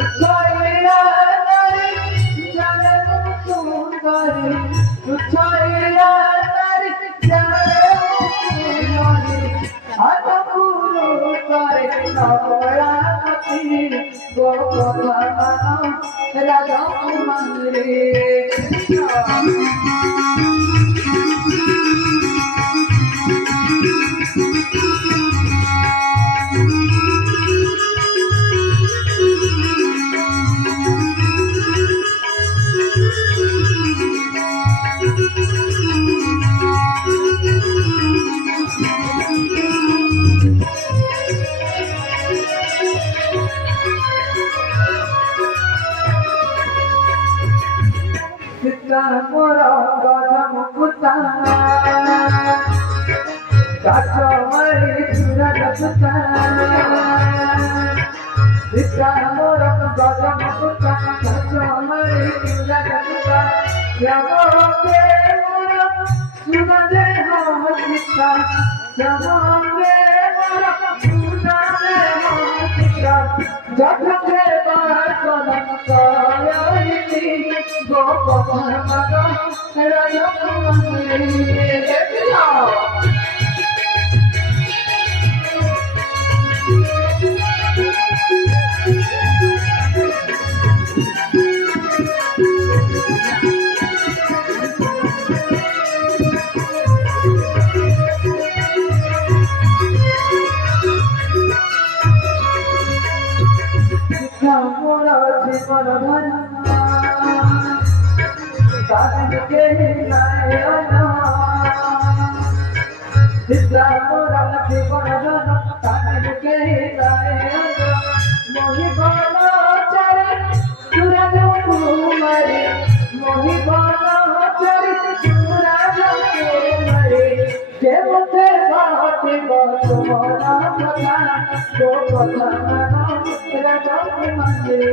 উচ্ছাইয়া নারী জানে সুন্দরী উচ্ছাইয়া নারী জানে সুন্দরী আনপুরু করে নবরাত্রি গোপধান রাজা কুমারী Mora gada mukuta, kacha mari sura kacha. Sita mora gada mukuta, kacha mari sura kacha. Yamo ke mora sura de hamita, yamo ke mora sura de hamita. Jatha ke bar kalam kayati, gopal mano rayo kumari. Mora জীবন ধনা তাদেরকে নায়না দিশা মোরা জীবন ধনা তাদেরকে নায়না মোহি বলা চারে সুরাজ কুমারী মোহি বলা চারে সুরাজ কুমারী যে মতে বাতি বসমনা কথা তো কথা রাজা কুমারী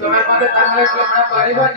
तुम्हें मत तांगले को अपना परिवार